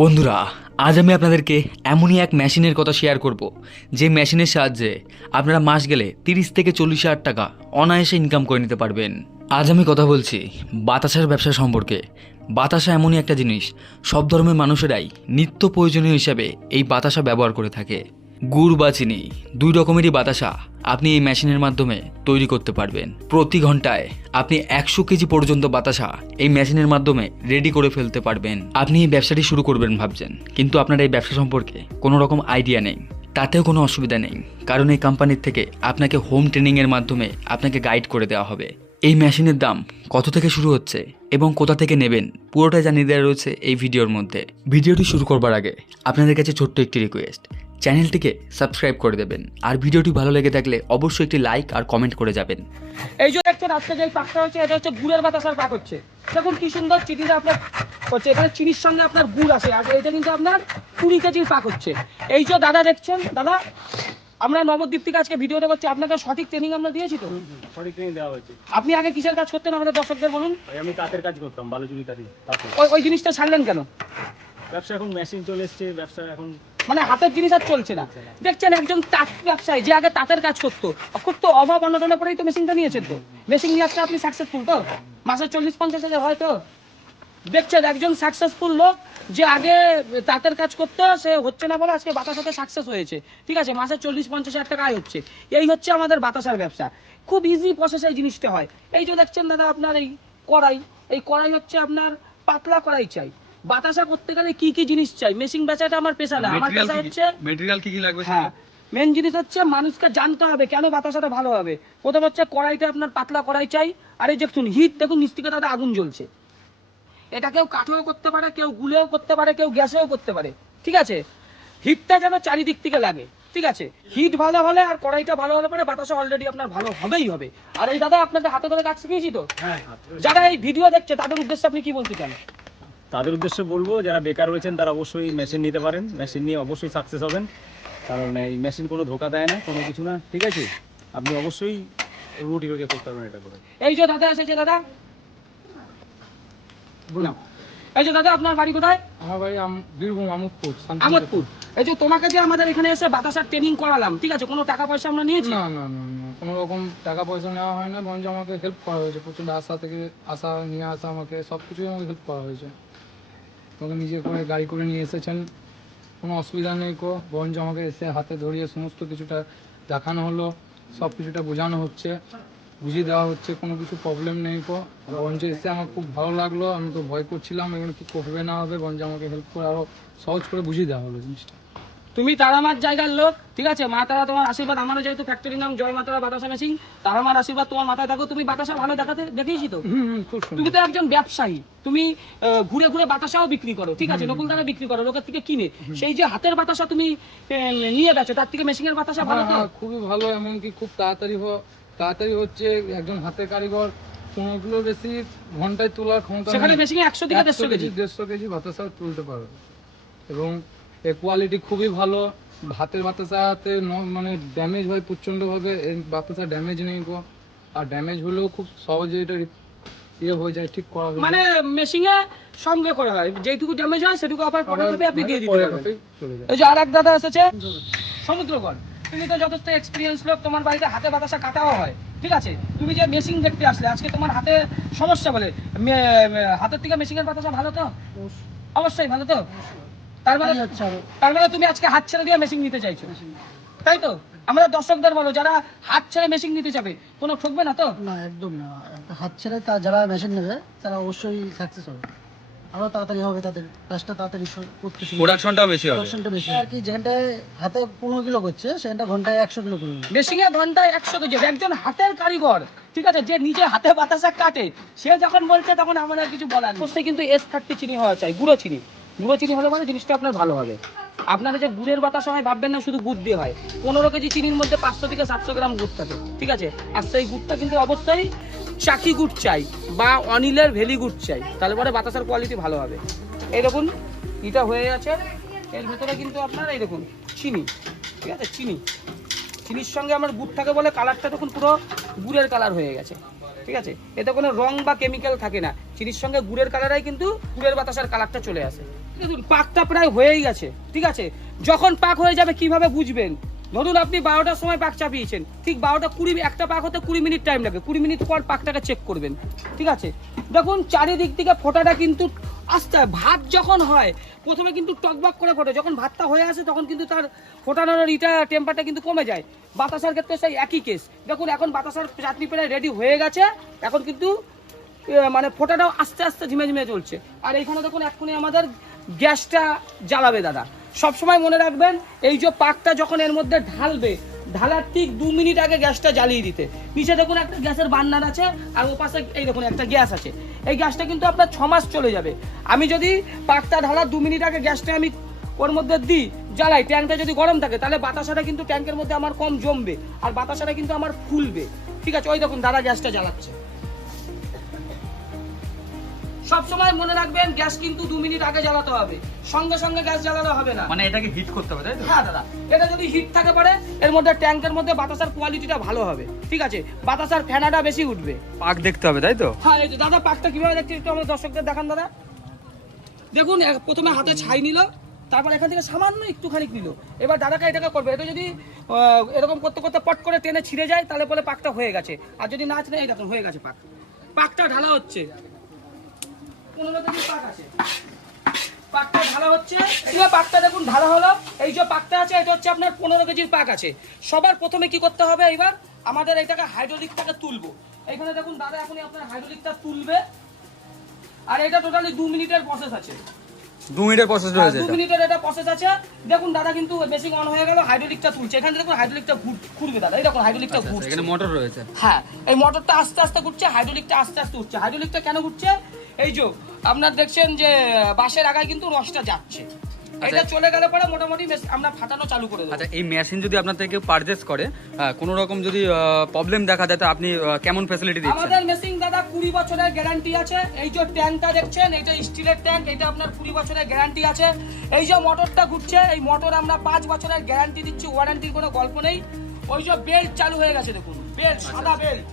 বন্ধুরা, আজ আমি আপনাদেরকে এমনই এক মেশিনের কথা শেয়ার করব যে মেশিনের সাহায্যে আপনারা মাস গেলে 30 থেকে 40 হাজার টাকা অনায়াসে ইনকাম করে নিতে পারবেন। আজ আমি কথা বলছি বাতাসার ব্যবসা সম্পর্কে। বাতাসা এমনই একটা জিনিস, সব ধর্মের মানুষেরাই নিত্য প্রয়োজনীয় হিসাবে এই বাতাসা ব্যবহার করে থাকে। গুড় বা চিনি দুই রকমেরই বাতাসা আপনি এই মেশিনের মাধ্যমে তৈরি করতে পারবেন। প্রতি ঘন্টায় আপনি 100 কেজি পর্যন্ত বাতাসা এই মেশিনের মাধ্যমে রেডি করে ফেলতে পারবেন। আপনি এই ব্যবসাটি শুরু করবেন ভাবছেন, কিন্তু আপনার এই ব্যবসা সম্পর্কে কোনো রকম আইডিয়া নেই। তাতেও কোনো অসুবিধা নেই, কারণ এই কোম্পানির থেকে আপনাকে হোম ট্রেনিংয়ের মাধ্যমে আপনাকে গাইড করে দেওয়া হবে। এই মেশিনের দাম কত থেকে শুরু হচ্ছে এবং কোথা থেকে নেবেন পুরোটাই জানিয়ে দেওয়া রয়েছে এই ভিডিওর মধ্যে। ভিডিওটি শুরু করবার আগে আপনাদের কাছে ছোট্ট একটি রিকোয়েস্ট, চ্যানেলটিকে সাবস্ক্রাইব করে দেবেন, আর ভিডিওটি ভালো লেগে থাকলে অবশ্যই একটি লাইক আর কমেন্ট করে যাবেন। এই যে দেখছেন আজকে যে পাকটা হচ্ছে, এটা হচ্ছে গুড়ের বাতাসার পাক হচ্ছে। দেখুন কি সুন্দর চিনিটা আপনার হচ্ছে, এখানে চিনির সঙ্গে আপনার গুড় আছে, আর এটা কিন্তু আপনার 20 কেজির পাক হচ্ছে। এই যে দাদা দেখছেন, দাদা আমরা নবদ্বীপ থেকে আজকে ভিডিওটা করছি, আপনাকে সঠিক ট্রেনিং আমরা দিয়েছি তো? সঠিক ট্রেনিং দেওয়া হয়েছে। আপনি আগে কিসের কাজ করতেন আমাদের দর্শকদের বলুন? আমি তাঁতের কাজ করতাম, বালুচুরি তাঁতি। ওই জিনিসটা ছাড়লেন কেন? ব্যবসা এখন মেশিন চলে এসছে, ব্যবসা এখন মানে হাতের জিনিস আর চলছে না। দেখছেন একজন তাঁত ব্যবসায়ী যে আগে তাঁতের কাজ করতো, খুব তো অভাব অনটনে পরেই তো মেশিনটা নিয়েছেন। তো মেশিন নিয়ে আসলে আপনি সাকসেসফুল তো? মাসে 40-50 হাজার হয় তো? দেখছেন একজন সাকসেসফুল লোক যে আগে তাঁতের কাজ করতো, সে হচ্ছে না বলে আজকে বাতাসাতে সাকসেস হয়েছে। ঠিক আছে, মাসে 40-50 হাজার টাকা আয় হচ্ছে। এই হচ্ছে আমাদের বাতাসার ব্যবসা। খুব ইজি প্রসেসে এই জিনিসটা হয়। এই যে দেখছেন দাদা আপনার এই কড়াই হচ্ছে আপনার পাতলা কড়াই চাই। বাতাসা করতে গেলে কি কি জিনিস চাই? মেশিন বেচাটা আমার পেশা না, আমার পেশা হচ্ছে মেটেরিয়াল কি লাগবে। হ্যাঁ, মেন জিনিস হচ্ছে মানুষকে জানতে হবে কেন বাতাসাটা ভালো হবে। প্রথম হচ্ছে কড়াইটা আপনার পাতলা কড়াই চাই। আর এই দেখুন হিট, দেখুন নিচ থেকে দাদা আগুন জ্বলছে। এটা কেউ কাঠেও করতে পারে, কেউ গুলেও করতে পারে, কেউ গ্যাসেও করতে পারে। ঠিক আছে, হিটটা যেন চারিদিক থেকে লাগে। ঠিক আছে, হিট ভালো হলে আর কড়াইটা ভালো হলে পরে বাতাসা অলরেডি আপনার ভালো হবেই হবে। আর এই দাদা আপনাদের হাতে ধরে কাজ শিখিয়েছি তো? যারা এই ভিডিও দেখছে তাদের উদ্দেশ্যে আপনি কি বলতে চান? তাদের উদ্দেশ্যে বলবো, যারা বেকার রয়েছেন তারা অবশ্যই মেশিন নিতে পারেন। মেশিন নিয়ে অবশ্যই সাকসেস হবেন, কারণ এই মেশিন কোনো ধোকা দেয় না, কোনো কিছু না। ঠিক আছে, আপনি অবশ্যই রুটি রোজে করতে পারবেন এটা করে। এই যে দাদা এসেছে, দাদা এই যে দাদা আপনার বাড়ি কোথায়? আমার বাড়ি বীরভূম আমোদপুর। আমোদপুর। এই যে তোমাকে যে আমাদের এখানে এসে বাতাসার ট্রেনিং করালাম, ঠিক আছে, কোনো টাকা পয়সা আমরা নিয়েছি? না না না না, কোনো রকম টাকা পয়সা নেওয়া হয় না, বরঞ্চ আমাকে হেল্প করা হয়েছে। প্রচণ্ড আশা নিয়ে আসা, আমাকে সব কিছুই আমাকে হেল্প করা হয়েছে। আমাকে নিজে করে গাড়ি করে নিয়ে এসেছেন, কোনো অসুবিধা নেই কো। বরঞ্চ আমাকে এসে হাতে ধরিয়ে সমস্ত কিছুটা দেখানো হলো, সব কিছুটা বোঝানো হচ্ছে, বুঝিয়ে দেওয়া হচ্ছে, কোনো কিছু প্রবলেম নেই কো। বরঞ্চ এসে আমার খুব ভালো লাগলো। আমি তো ভয় করছিলাম এখানে কি করবে না হবে, বরঞ্চ আমাকে হেল্প করে আরও সহজ করে বুঝিয়ে দেওয়া হলো জিনিসটা। তুমি তারামার জায়গার লোক, ঠিক আছে, মা তারা তোমার আশীর্বাদ। আমারও যেহেতু ফ্যাক্টরির নাম জয় মা তারা বাতাসা মেশিন, তারামার আশীর্বাদ তোমার মাথায় থাকো। তুমি বাতাসা ভালো দেখিয়েছি তো? খুব সুন্দর। তুমি তো একজন ব্যবসায়ী, তুমি ঘুরে ঘুরে বাতাসাও বিক্রি করো। ঠিক আছে, নকুল দানা বিক্রি করো লোকের থেকে কিনে। সেই যে হাতের বাতাসা তুমি নিয়ে গেছো, তার থেকে মেশিনের বাতাসা ভালো তো? খুবই ভালো, এমনকি খুব তাড়াতাড়ি হচ্ছে। একজন হাতে কারিগর 15 বেশি ঘন্টায় তোলার ক্ষমতা, সেখানে মেশিনে 100 থেকে 150 কেজি 150 কেজি বাতাসা তুলতে পারবে। এবং এর কোয়ালিটি খুবই ভালো। হাতের বাতাসাতে মানে ড্যামেজ হয় প্রচণ্ডভাবে, এই বাতাসা ড্যামেজ নেই গো। আর ড্যামেজ হলেও খুব সহজে এটা হয়ে যায়, ঠিক করা মানে মেশিনে সঙ্গে করা হয়, যেটুকু ড্যামেজ হয় সেটুকু আবার পরে আপনি দিয়ে দিতে পারবেন। চলে যায়। এই যে আরেক দাদা এসেছে সমুদ্রগড়, তুমি তো যথেষ্ট এক্সপিরিয়েন্স লোক, তোমার বাড়িতে হাতে বাতাসা কাটাও হয়। ঠিক আছে, তুমি যে মেশিন দেখতে আসলে আজকে, তোমার হাতে সমস্যা বলে হাতের থেকে মেশিনের বাতাসা ভালো তো? অবশ্যই ভালো তো? তার মানে তুমি আজকে হাত ছেড়ে দিয়ে মেশিন নিতে চাইছো, তাই তো? আমাদের দর্শকদের বলো, যারা হাত ছেড়ে মেশিন নিতে যাবে কোনো ঠকবে না তো? না, একদম না। হাত ছেড়ে যারা মেশিন নেবে তারা অবশ্যই সাকসেস হবে, আরো তাড়াতাড়ি হবে, তাদের কাজটা তাড়াতাড়ি করতে শিখবে, প্রোডাকশনটাও বেশি হবে। প্রোডাকশনটা বেশি আর কি। যেখানটায় হাতে 15 কিলো করছে সেখানটা ঘন্টায় 100 কিলো করবে। মেশিনে ঘন্টায় 100 কেজি। একজন হাতের কারিগর, ঠিক আছে, যে নিজে হাতে বাতাসা কাটে, সে যখন বলছে তখন আমার আর কিছু বলার নেই। অবশ্যই কিন্তু S30 চিনি হওয়া চাই, গুঁড়ো চিনি হলে মানে জিনিসটা আপনার ভালো হবে। আপনারা যে গুড়ের বাতাসা হয় ভাববেন না শুধু গুড় দিয়ে হয়। 15 কেজি চিনির মধ্যে 500 থেকে 700 গ্রাম গুড় থাকে। ঠিক আছে, আর সেই গুড়টা কিন্তু অবশ্যই চাকি গুড় চাই বা অনিলের ভেলি গুড় চাই, তাহলে পরে বাতাসার কোয়ালিটি ভালো হবে। এই দেখুন এটা হয়ে আছে, এর ভেতরে কিন্তু আপনার এই দেখুন চিনি। ঠিক আছে, চিনির সঙ্গে আমার গুড় থাকে বলে কালারটা দেখুন পুরো গুড়ের কালার হয়ে গেছে। ঠিক আছে, এতে কোনো রং বা কেমিক্যাল থাকে না, চিনির সঙ্গে গুড়ের কালারাই কিন্তু গুড়ের বাতাসার কালারটা চলে আসে। দেখুন পাকটা প্রায় হয়েই গেছে, ঠিক আছে। যখন পাক হয়ে যাবে কিভাবে বুঝবেন, ধরুন আপনি 12টার সময় পাক চাপিয়েছেন, ঠিক 12:20 একটা পাক হতে 20 মিনিট টাইম লাগে, 20 মিনিট পর পাকটাকে চেক করবেন, ঠিক আছে। দেখুন চারিদিক থেকে ফোটাটা কিন্তু আস্তে, ভাত যখন হয় প্রথমে কিন্তু টকবক করে ফোটে, যখন ভাতটা হয়ে আসে তখন কিন্তু তার ফোটানোর টেম্পারটা কিন্তু কমে যায়। বাতাসার ক্ষেত্রে সেই একই কেস। দেখুন এখন বাতাসার চাটনি প্রায় রেডি হয়ে গেছে, এখন কিন্তু মানে ফোটাটাও আস্তে আস্তে ঝিমে ঝিমে চলছে। আর এইখানে দেখুন এক্ষুনি আমাদের গ্যাসটা জ্বালাবে দাদা। সবসময় মনে রাখবেন এই যে পাকটা যখন এর মধ্যে ঢালবে, ঢালার ঠিক 2 মিনিট আগে গ্যাসটা জ্বালিয়ে দিতে। নিচে দেখুন একটা গ্যাসের বার্নার আছে, আর ও পাশে এই দেখুন একটা গ্যাস আছে। এই গ্যাসটা কিন্তু আপনার 6 মাস চলে যাবে। আমি যদি পাকটা ঢালার 2 মিনিট আগে গ্যাসটা আমি ওর মধ্যে দিই, জ্বালাই, ট্যাঙ্কটা যদি গরম থাকে তাহলে বাতাসাটা কিন্তু ট্যাঙ্কের মধ্যে আমার কম জমবে, আর বাতাসাটা কিন্তু আমার ফুলবে, ঠিক আছে। ওই দেখুন দাদা গ্যাসটা জ্বালাচ্ছে। সব সময় মনে রাখবেন গ্যাস কিন্তু 2 মিনিট আগে জ্বালাতে হবে, সঙ্গে সঙ্গে গ্যাস জ্বালানো হবে না। মানে এটাকে হিট করতে হবে, তাই তো? হ্যাঁ দাদা, এটা যদি হিট থাকে পারে এর মধ্যে ট্যাঙ্কের মধ্যে বাতাসার কোয়ালিটিটা ভালো হবে, ঠিক আছে, বাতাসার ফেনাটা বেশি উঠবে। পাক দেখতে হবে, তাই তো? হ্যাঁ এই যে দাদা পাকটা কিভাবে দেখছি একটু আমাদের দর্শকদের দেখান দাদা। দেখুন প্রথমে হাতে ছাই নিল, তারপর এখান থেকে সামান্য একটুখানি নিল। এবার দাদাকে এটাকে করবে, এটা যদি এরকম করতে করতে পট করে টেনে ছিঁড়ে যায় তাহলে বলে পাকটা হয়ে গেছে, আর যদি না ছিঁড়ে এই দেখুন হয়ে গেছে পাক। পাকটা ঢালা হচ্ছে, 15 কেজি পাক আছে, পাকটা ঢালা হচ্ছে। এই যে পাকটা দেখুন ঢালা হলো, এই যে পাকটা আছে এটা হচ্ছে আপনার 15 কেজির পাক আছে। সবার প্রথমে কি করতে হবে, এবার আমাদের এইটাকে হাইড্রোলিকটাকে তুলবো। এখানে দেখুন দাদা এখনই আপনার হাইড্রোলিকটা তুলবে, আর এটা টোটালি 2 মিনিটের প্রসেস আছে। 2 মিনিটের প্রসেস রয়েছে 2 মিনিটের এটা প্রসেস আছে। দেখুন দাদা কিন্তু মেশিন অন হয়ে গেল, হাইড্রোলিকটা তুলছে। এখানে দেখুন হাইড্রোলিকটা ঘুরবে দাদা, এই দেখুন হাইড্রোলিকটা ঘুরছে। এখানে মোটর রয়েছে। হ্যাঁ এই মোটরটা আস্তে আস্তে ঘুরছে, হাইড্রোলিকটা আস্তে আস্তে উঠছে। হাইড্রোলিকটা কেন ঘুরছে, এই যে আপনার দেখছেন যে বাঁশের আগায় কিন্তু রসটা যাচ্ছে, এটা চলে গেলে পরে মোটামুটি আমরা ফাটানো চালু করে দেবো। আচ্ছা, এই মেশিন যদি আপনার থেকে পারচেজ করে, কোনো রকম যদি প্রবলেম দেখা যায় তো আপনি কেমন ফ্যাসিলিটি দিচ্ছেন? আমাদের মেশিন দাদা 20 বছরের গ্যারান্টি আছে। এই যে ট্যাঙ্কটা দেখছেন, এটা স্টিলের ট্যাঙ্ক, এটা আপনার 20 বছরের গ্যারান্টি আছে। এই যে মোটরটা ঘুরছে, এই মোটর আমরা 5 বছরের গ্যারান্টি দিচ্ছি, ওয়ারেন্টির কোনো গল্প নেই। ওই যে বেল্ট চালু হয়ে গেছে দেখুন, বেল্ট সাদা বেল্ট,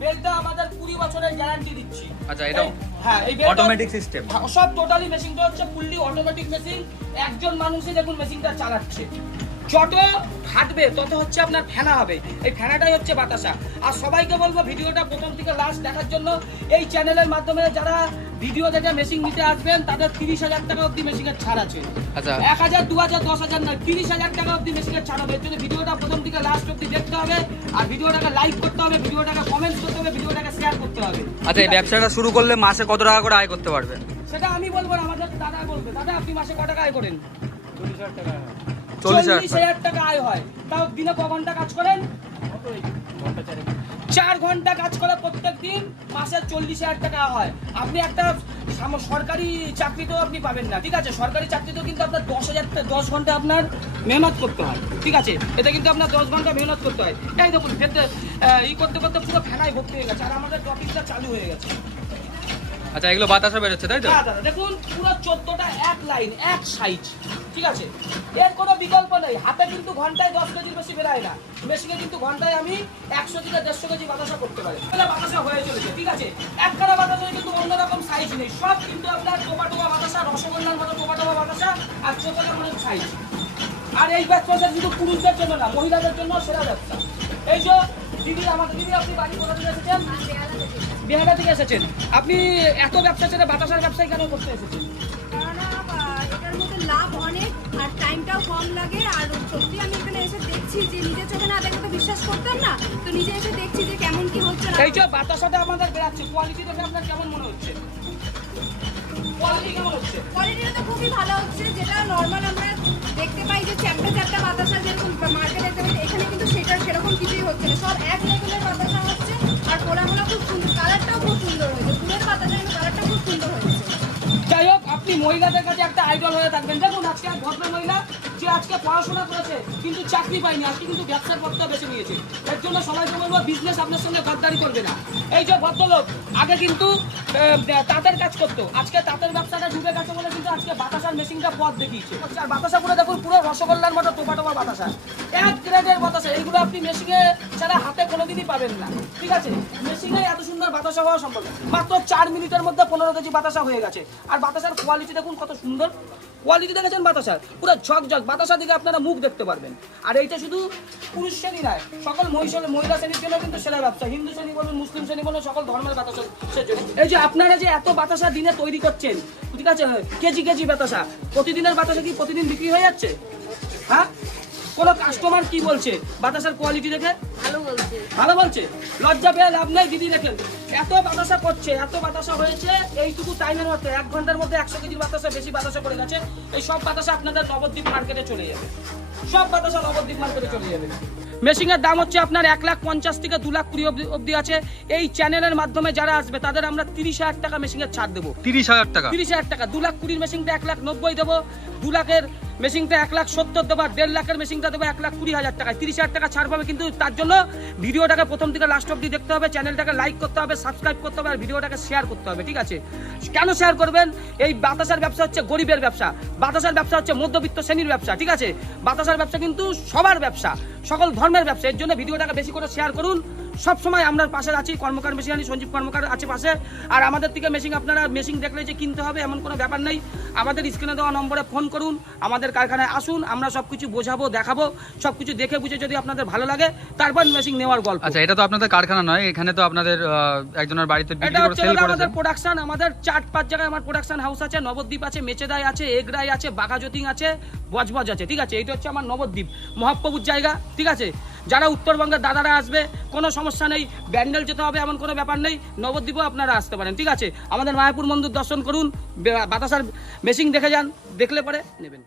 বেল্টটা আমাদের 20 বছরের গ্যারান্টি দিচ্ছি। আচ্ছা, এটা হ্যাঁ এই অটোমেটিক সিস্টেম? সব টোটালি মেশিনটা হচ্ছে ফুললি অটোমেটিক মেশিন। একজন মানুষই দেখুন মেশিনটা চালাচ্ছে। যত হাঁটবে তত হচ্ছে আপনার ফেনা হবে, এই ফেনাটাই হচ্ছে বাতাসা। আর সবাইকে বলবো ভিডিওটা প্রথম থেকে লাস্ট দেখার জন্য। এই চ্যানেলের মাধ্যমে যারা ভিডিও দেখে মেশিন নিতে আসবেন তাদের 30,000 টাকা অবধি মেশিনের ছাড় আছে। আচ্ছা, 1,000, 2,000, 10,000 নয়, 30,000 টাকা অবধি মেশিনের ছাড় হবে। এর জন্য ভিডিওটা প্রথম থেকে লাস্ট অবধি দেখতে হবে, আর ভিডিওটাকে লাইক করতে হবে, ভিডিওটাকে কমেন্ট করতে হবে, ভিডিওটাকে শেয়ার করতে হবে। আচ্ছা, এই ব্যবসাটা শুরু করলে মাসে কত টাকা করে আয় করতে পারবেন? সেটা আমি বলবো না, আমাদের দাদা বলবে। দাদা আপনি মাসে কত টাকা আয় করেন? 40,000 টাকা। 40,000 টাকা আয় হয়। তাও দিনে ক ঘন্টা কাজ করেন? ঘন্টা 4 ঘন্টা কাজ করে প্রত্যেক দিন, মাসে 40,000 টাকা হয়। আপনি একটা সরকারি চাকরিতেও আপনি পাবেন না, ঠিক আছে। সরকারি চাকরিতেও কিন্তু আপনার 10 ঘন্টা আপনার মেহনত করতে হয়, ঠিক আছে। এটা কিন্তু আপনার 10 ঘন্টা মেহনত করতে হয়। এই দেখুন করতে করতে পুরো ফেনায় ভর্তি হয়ে গেছে, আর আমাদের টপিকটা চালু হয়ে গেছে। আচ্ছা, এগুলো বাতাসা বেরোচ্ছে, তাই তো? হ্যাঁ দাদা দেখুন পুরো 14টা এক লাইন, এক সাইজ, ঠিক আছে। এর কোনো বিকল্প নেই। হাতে কিন্তু ঘন্টায় 10 কেজির বেশি বেরায় না, মেশিনে কিন্তু ঘন্টায় আমি 100 থেকে 150 কেজি বাতাসা করতে পারি। বাতাসা হয়ে চলেছে, ঠিক আছে। একখানা বাতাসা কিন্তু অন্যরকম সাইজ নেই, সব কিন্তু আপনার টোপা টোপা বাতাসা, রসগোল্লার মতো টোপা টোপা বাতাসা, আর চোখের মতো সাইজ। আর এই ব্যবসা শুধু পুরুষদের জন্য না, মহিলাদের জন্য সেরা ব্যবসা। এই যে দিদি, আমাদের দিদি, আপনি বাড়ি কোথা থেকে এসেছেন? বেহালা থেকে এসেছেন। আপনি এত ব্যবসা ছেড়ে বাতাসার ব্যবসায় কেন করতে এসেছেন? এটার মধ্যে লাভ অনেক, আর টাইমটাও কম লাগে। আর সত্যি আমি এখানে এসে দেখছি যে নিজের চোখে না দেখে তো বিশ্বাস করতাম না, তো নিজে এসে দেখছি যে কেমন কি হচ্ছে না। এই যে বাতাসাটা আমাদের বেরাচ্ছে, কোয়ালিটি দেখে আপনার কেমন মনে হচ্ছে? কোয়ালিটি কেমন হচ্ছে? কোয়ালিটিটা তো খুবই ভালো হচ্ছে, যেটা নর্মাল আমরা দেখতে পাই যে চ্যাপ্টা চ্যাপ্টা বাতাসা যেরকম মার্কেটে দেখতে পাই, এখানে কিন্তু সেরকম কিছুই হচ্ছে না। সব এক লেভেলের বাতাসা হচ্ছে, আর কোলাগুলো খুব সুন্দর, কালারটাও খুব সুন্দর হয়েছে। ফুলের বাতাসা কিন্তু কালারটা খুব সুন্দর হয়েছে। যাই হোক, আপনি মহিলাদের কাছে একটা আইডল হয়ে থাকবেন। দেখুন আজকে এক ভদ্র মহিলা যে আজকে পড়াশোনা করেছে কিন্তু চাকরি পায়নি, আজকে কিন্তু ব্যবসার পথটা বেছে নিয়েছে। এর জন্য সবাইকে বলবো বিজনেস আপনার সঙ্গে গদ্দারি করবে না। এই যে ভদ্রলোক আগে কিন্তু তাঁতের কাজ করতো, আজকে তাঁতের ব্যবসাটা ডুবে গেছে বলে কিন্তু আজকে বাতাসার মেশিনটা পথ দেখিয়েছে। আর বাতাসাগুলো দেখুন পুরো রসগোল্লার মতো টোপা টোপা বাতাসা, এক গ্রেডের বাতাসা। এইগুলো আপনি মেশিনে ছাড়া হাতে কোনোদিনই পাবেন না, ঠিক আছে? মেশিনে এত সুন্দর বাতাসা হওয়া সম্ভব না। মাত্র 4 মিনিটের মধ্যে 15 কেজি বাতাসা হয়ে গেছে। আর বাতাসার কোয়ালিটি দেখুন কত সুন্দর, কোয়ালিটি দেখেছেন বাতাসার, পুরো ঝকঝক বাতাসা দিকে আপনারা মুখ দেখতে পারবেন। আর এইটা শুধু পুরুষ শ্রেণী নয়, সকল মহিলা শ্রেণীর জন্য কিন্তু সেরা ব্যবসা। হিন্দু শ্রেণী বলুন, মুসলিম শ্রেণী বলুন, সকল ধর্মের বাতাসা জন্য। এই যে আপনারা যে এত বাতাসা দিনে তৈরি করছেন, ঠিক আছে, কেজি কেজি বাতাসা, প্রতিদিনের বাতাসা কি প্রতিদিন বিক্রি হয়ে যাচ্ছে? হ্যাঁ, কোনো কাস্টমার কি বলছে বাতাসার কোয়ালিটি দেখে? ভালো বলছে। লজ্জা পেয়ে লাভ নেই দিদি, দেখেন এত বাতাসা করছে, এত বাতাসা হয়েছে এইটুকু টাইমের মধ্যে, 1 ঘন্টার মধ্যে 100 কেজির বাতাসা, বেশি বাতাসা করে গেছে। এই সব বাতাসা আপনাদের নবদ্বীপ মার্কেটে চলে যাবে, সব বাতাসা নবদ্বীপ মার্কেটে চলে যাবে। মেশিনের দাম হচ্ছে আপনার 1,50,000 থেকে 2,20,000 অবধি আছে। এই চ্যানেলের মাধ্যমে যারা আসবে তাদের আমরা 30,000 টাকা মেশিনের ছাড় দেবো। 30,000 টাকা? 30,000 টাকা। 2,20,000 মেশিনটা 1,90,000 দেবো, 2 লাখের মেশিনটা 1,70,000 দেবো, আর 1.5 লাখের মেশিনটা দেবো 1,20,000 টাকায়। 30,000 টাকা ছাড় পাবে, কিন্তু তার জন্য ভিডিওটাকে প্রথম থেকে লাস্ট অবধি দেখতে হবে, চ্যানেলটাকে লাইক করতে হবে, সাবস্ক্রাইব করতে হবে, আর ভিডিওটাকে শেয়ার করতে হবে, ঠিক আছে? কেন শেয়ার করবেন? এই বাতাসার ব্যবসা হচ্ছে গরিবের ব্যবসা, বাতাসার ব্যবসা হচ্ছে মধ্যবিত্ত শ্রেণীর ব্যবসা, ঠিক আছে? বাতাসার ব্যবসা কিন্তু সবার ব্যবসা, সকল ধর্মের ব্যবসা। এর জন্য ভিডিওটাকে বেশি করে শেয়ার করুন। সব সময় আমরা পাশে আছি, কর্মকার মেশিন আনি, সঞ্জীব কর্মকার আছে পাশে। আর আমাদের থেকে মেশিন আপনারা মেশিন দেখলে যে কিনতে হবে এমন কোনো ব্যাপার নেই। আমাদের স্ক্রিনে দেওয়া নম্বরে ফোন করুন, আমাদের কারখানায় আসুন, আমরা সবকিছু বোঝাবো, দেখাবো, সবকিছু দেখে বুঝে যদি আপনাদের ভালো লাগে তারপর মেশিন নেওয়ার গল্প। আচ্ছা, এটা তো আপনাদের কারখানা নয়, এখানে তো আপনাদের একজনের বাড়িতে বিক্রি এটা করে হচ্ছে সেল করেছেন। আমাদের প্রোডাকশন, আমাদের 4-5 জায়গায় আমার প্রোডাকশন হাউস আছে। নবদ্বীপ আছে, মেচেদাই আছে, এগরাই আছে, বাঘাযতীন আছে, বজবজ আছে, ঠিক আছে? এটা হচ্ছে আমার নবদ্বীপ মহাপ্রভুর জায়গা, ঠিক আছে? যারা উত্তরবঙ্গের দাদারা আসবে কোনো সমস্যা নেই, ব্যান্ডেল যেতে হবে এমন কোনো ব্যাপার নেই, নবদ্বীপও আপনারা আসতে পারেন, ঠিক আছে? আমাদের মায়াপুর মন্দির দর্শন করুন, বাতাসার মেশিন দেখে যান, দেখলে পরে নেবেন।